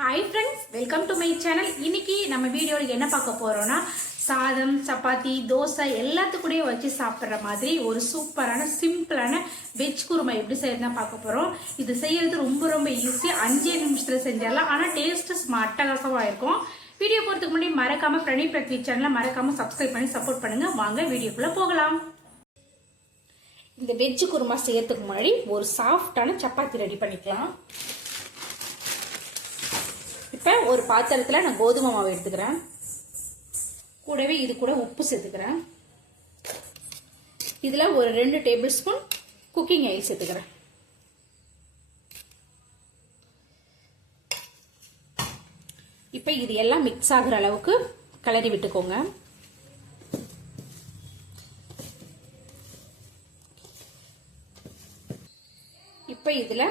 Hi friends welcome to my channel இன்னைக்கு நம்ம வீடியோவில் என்ன பார்க்க போகிறோன்னா சாதம் சப்பாத்தி தோசை எல்லாத்துக்கூடயும் வச்சு சாப்பிட்ற மாதிரி ஒரு சூப்பரான சிம்பிளான வெஜ் குருமா எப்படி செய்யறதுனா பார்க்க போகிறோம் இது செய்யறது ரொம்ப ரொம்ப ஈஸி அஞ்சே நிமிஷத்தில் செஞ்சிடலாம். ஆனால் டேஸ்ட்டு அட்டகாசமாக இருக்கும். வீடியோ போகிறதுக்கு முன்னாடி மறக்காமல் பிரணீப் பிரத்வி சேனலை மறக்காமல் சப்ஸ்கிரைப் பண்ணி சப்போர்ட் பண்ணுங்கள் வாங்க வீடியோக்குள்ளே போகலாம். இந்த வெஜ்ஜு குருமா செய்யறதுக்கு முன்னாடி ஒரு சாஃப்டான சப்பாத்தி ரெடி பண்ணிக்கலாம். இப்போ ஒரு பாத்திரத்தில் நான் கோதுமை மாவு எடுத்துக்கிறேன். கூடவே இது கூட உப்பு சேர்த்துக்கிறேன். இதில் ஒரு ரெண்டு டேபிள் ஸ்பூன் குக்கிங் ஆயில் சேர்த்துக்கிறேன். இப்போ இது எல்லாம் மிக்ஸ் ஆகுற அளவுக்கு கிளறி விட்டுக்கோங்க. இப்போ இதில்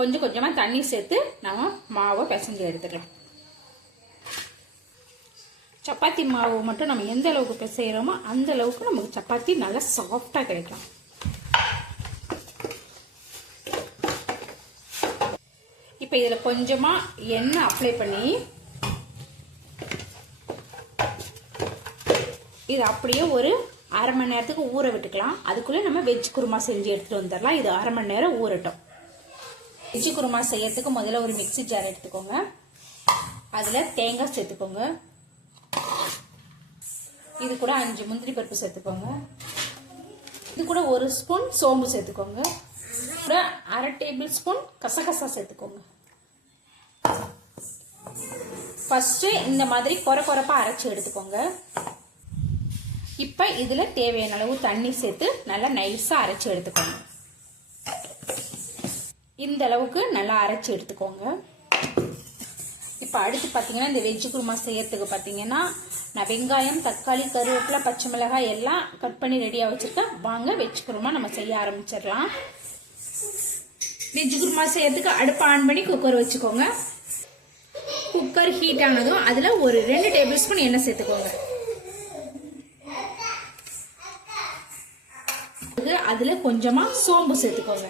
கொஞ்சம் கொஞ்சமாக தண்ணி சேர்த்து நம்ம மாவை பிசைஞ்சு எடுத்துக்கலாம். சப்பாத்தி மாவு மட்டும் நம்ம எந்த அளவுக்கு பிசைகிறோமோ அந்த அளவுக்கு நமக்கு சப்பாத்தி நல்லா சாஃப்டாக கிடைக்கும். இப்போ இதில் கொஞ்சமாக எண்ணெய் அப்ளை பண்ணி இது அப்படியே ஒரு அரை மணி நேரத்துக்கு ஊற விட்டுக்கலாம். அதுக்குள்ளே நம்ம வெஜ் குருமா செஞ்சு எடுத்துகிட்டு வந்துடலாம். இது அரை மணி நேரம் ஊறட்டும். வெஜ் குருமா செய்யறதுக்கு முதல்ல ஒரு மிக்சி ஜார் எடுத்துக்கோங்க. அதில் தேங்காய் சேர்த்துக்கோங்க. இது கூட அஞ்சு முந்திரி பருப்பு சேர்த்துக்கோங்க. இது கூட ஒரு ஸ்பூன் சோம்பு சேர்த்துக்கோங்க. கூட அரை டேபிள் ஸ்பூன் கசகசா சேர்த்துக்கோங்க. ஃபஸ்ட்டு இந்த மாதிரி குறை குறைப்பாக அரைச்சி எடுத்துக்கோங்க. இப்போ இதில் தேவையான அளவு தண்ணி சேர்த்து நல்லா நைஸாக அரைச்சி எடுத்துக்கோங்க. இந்த அளவுக்கு நல்லா அரைச்சி எடுத்துக்கோங்க. இப்போ அடுத்து பார்த்தீங்கன்னா இந்த வெஜ்ஜு குருமா செய்யறதுக்கு பார்த்தீங்கன்னா நான் வெங்காயம் தக்காளி கருவேப்பிலை பச்சை மிளகாய் எல்லாம் கட் பண்ணி ரெடியாக வச்சுருக்கேன். வாங்க வெஜ் குருமா நம்ம செய்ய ஆரம்பிச்சிடலாம். வெஜ் குருமா செய்யறதுக்கு அடுப்பு ஆன் பண்ணி குக்கர் வச்சுக்கோங்க. குக்கர் ஹீட் ஆனதும் அதில் ஒரு ரெண்டு டேபிள் ஸ்பூன் எண்ணெய் சேர்த்துக்கோங்க. அதில் கொஞ்சமாக சோம்பு சேர்த்துக்கோங்க.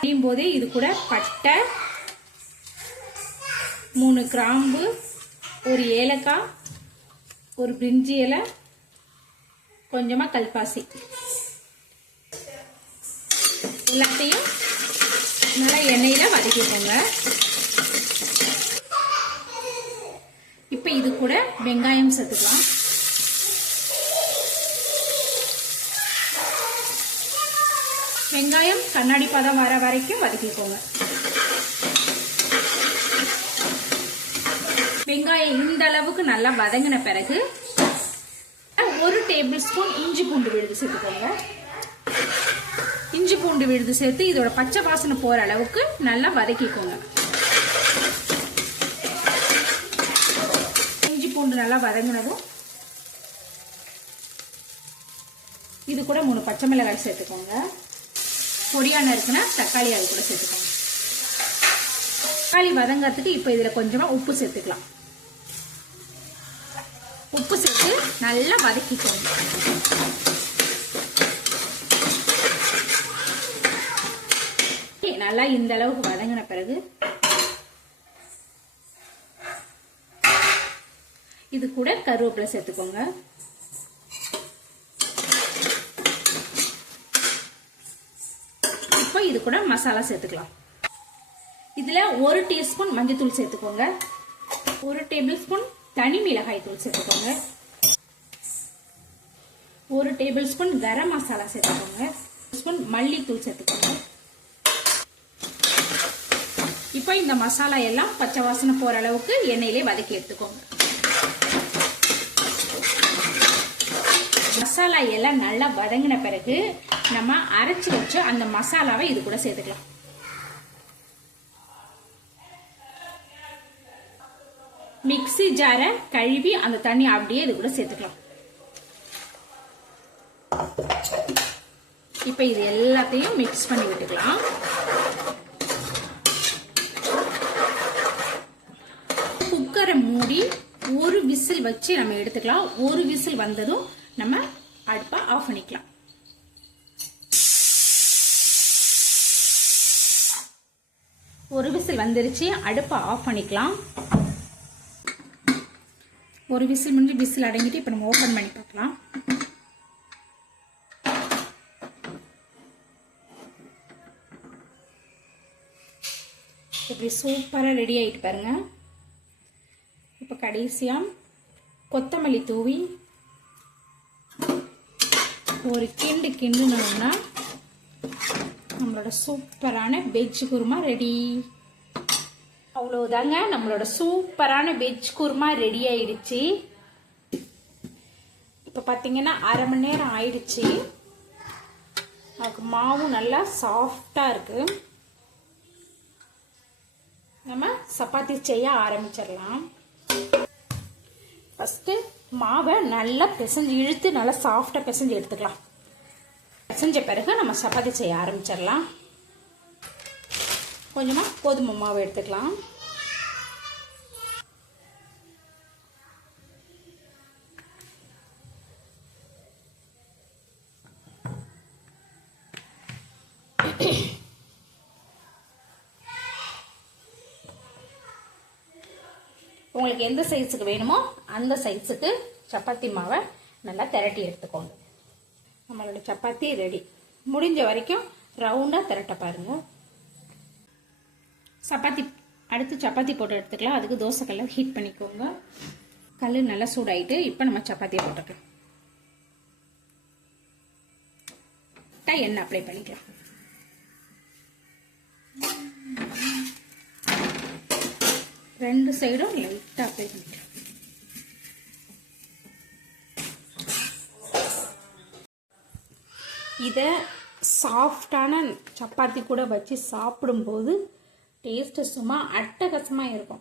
செய்யும் போதே இது கூட பட்டை மூணு கிராம்பு ஒரு ஏலக்காய் ஒரு பிரிஞ்சி இலை கொஞ்சமாக கல்பாசி. எல்லாத்தையும் நல்லா எண்ணெயில் வதக்கிக்கோங்க. இப்போ இது கூட வெங்காயம் சேர்த்துக்கலாம். வெங்காயம் கண்ணாடி பதம் வர வரைக்கும் வதக்கிக்கோங்க. வெங்காயம் இந்த அளவுக்கு நல்லா வதங்கின பிறகு ஒரு டேபிள் ஸ்பூன் இஞ்சி பூண்டு விழுது சேர்த்துக்கோங்க. இஞ்சி பூண்டு விழுது சேர்த்து இதோட பச்சை வாசனை போற அளவுக்கு நல்லா வதக்கிக்கோங்க. இஞ்சி பூண்டு நல்லா வதங்கினதும் இது கூட மூணு பச்சை மிளகாய் சேர்த்துக்கோங்க. பொடியான இருக்குன்னா தக்காளி அது கூட சேர்த்துக்கோங்க. தக்காளி வதங்கிறதுக்கு இப்போ இதில் கொஞ்சமாக உப்பு சேர்த்துக்கலாம். உப்பு சேர்த்து நல்லா வதக்கிக்கோங்க. நல்லா இந்த அளவுக்கு வதங்கின பிறகு இது கூட கருவேப்பிலை சேர்த்துக்கோங்க. இப்போ இது கூட மசாலா சேர்த்துக்கலாம். இதில் ஒரு டீஸ்பூன் மஞ்சத்தூள் சேர்த்துக்கோங்க. ஒரு டேபிள் ஸ்பூன் தனி மிளகாய் தூள் சேர்த்துக்கோங்க. ஒரு டேபிள் ஸ்பூன் கரம் மசாலா சேர்த்துக்கோங்க. ஸ்பூன் மல்லித்தூள் சேர்த்துக்கோங்க. இப்போ இந்த மசாலா எல்லாம் பச்சை வாசனை போற அளவுக்கு எண்ணெயிலே வதக்கி எடுத்துக்கோங்க. மசாலா எல்லாம் நல்லா வதங்கின பிறகு நம்ம அரைச்சி வச்சு அந்த மசாலாவை இது கூட சேர்த்துக்கலாம். மிக்சி ஜாரை கழுவி அந்த தண்ணி அப்படியே இது கூட சேர்த்துக்கலாம். இப்போ இது எல்லாத்தையும் மிக்ஸ் பண்ணி விட்டுக்கலாம். குக்கரை மூடி ஒரு விசில் வச்சு நம்ம எடுத்துக்கலாம். ஒரு விசில் வந்ததும் நம்ம அடுப்பை ஆஃப் பண்ணிக்கலாம். ஒரு விசில் வந்துருச்சு. அடுப்பை ஆஃப் பண்ணிக்கலாம். ஒரு விசில் முடிஞ்சு விசில் அடங்கிட்டு இப்போ நம்ம ஓப்பன் பண்ணி பார்க்கலாம். இப்படி சூப்பராக ரெடி ஆகிட்டு பாருங்க. இப்போ கடைசியாக கொத்தமல்லி தூவி ஒரு கிண்டு கிண்டுனோம்னா நம்மளோட சூப்பரான வெஜ் குருமா ரெடி அவ்வளோதாங்க நம்மளோட சூப்பரான வெஜ் குருமா ரெடி ஆயிடுச்சு. இப்போ பார்த்தீங்கன்னா அரை மணி நேரம் ஆயிடுச்சு. நமக்கு மாவும் நல்லா சாஃப்டாக இருக்கு. நம்ம சப்பாத்தி செய்ய ஆரம்பிச்சிடலாம். ஃபஸ்ட்டு மாவை நல்லா பிசைஞ்சு இழுத்து நல்லா சாஃப்டாக பிசைஞ்சு எடுத்துக்கலாம். பிசைஞ்ச பிறகு நம்ம சப்பாத்தி செய்ய ஆரம்பிச்சிடலாம். கொஞ்சமாக கோதுமை மாவு எடுத்துக்கலாம். உங்களுக்கு எந்த சைஸுக்கு வேணுமோ அந்த சைஸுக்கு சப்பாத்தி மாவை நல்லா திரட்டி எடுத்துக்கோங்க. நம்மளோட சப்பாத்தி ரெடி முடிஞ்ச வரைக்கும் ரவுண்டாக திரட்ட பாருங்க. சப்பாத்தி அடுத்து சப்பாத்தி போட்டு எடுத்துக்கலாம். அதுக்கு தோசை கல்ல ஹீட் பண்ணிக்கோங்க. கல் நல்லா சூடாயிட்டு இப்போ நம்ம சப்பாத்தியை போட்டுக்கலாம். எண்ணெய் அப்ளை பண்ணிக்கலாம். ரெண்டு சைடும் லைட்டாக அப்ளை பண்ணிக்கலாம் இதை சாஃப்டான சப்பாத்தி கூட வச்சு சாப்பிடும்போது டேஸ்ட்டு சும்மா அட்டகசமாக இருக்கும்.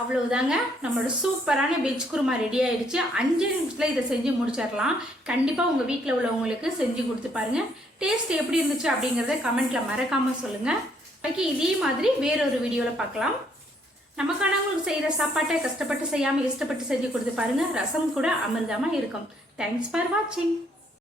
அவ்வளவுதாங்க. நம்மளோட சூப்பரான வெஜ் குருமா ரெடி ஆயிடுச்சு. அஞ்சு நிமிஷத்தில் இதை செஞ்சு முடிச்சிடலாம். கண்டிப்பாக உங்கள் வீட்டில் உள்ளவங்களுக்கு செஞ்சு கொடுத்து பாருங்க. டேஸ்ட் எப்படி இருந்துச்சு அப்படிங்கிறத கமெண்ட்டில் மறக்காமல் சொல்லுங்கள் ஓகே இதே மாதிரி வேறொரு வீடியோவில் பார்க்கலாம். நமக்கானவங்களுக்கு செய்கிற சாப்பாட்டை கஷ்டப்பட்டு செய்யாமல் இஷ்டப்பட்டு செஞ்சு கொடுத்து பாருங்கள் ரசம் கூட அமிர்தமாக இருக்கும். தேங்க்ஸ் ஃபார் வாட்சிங்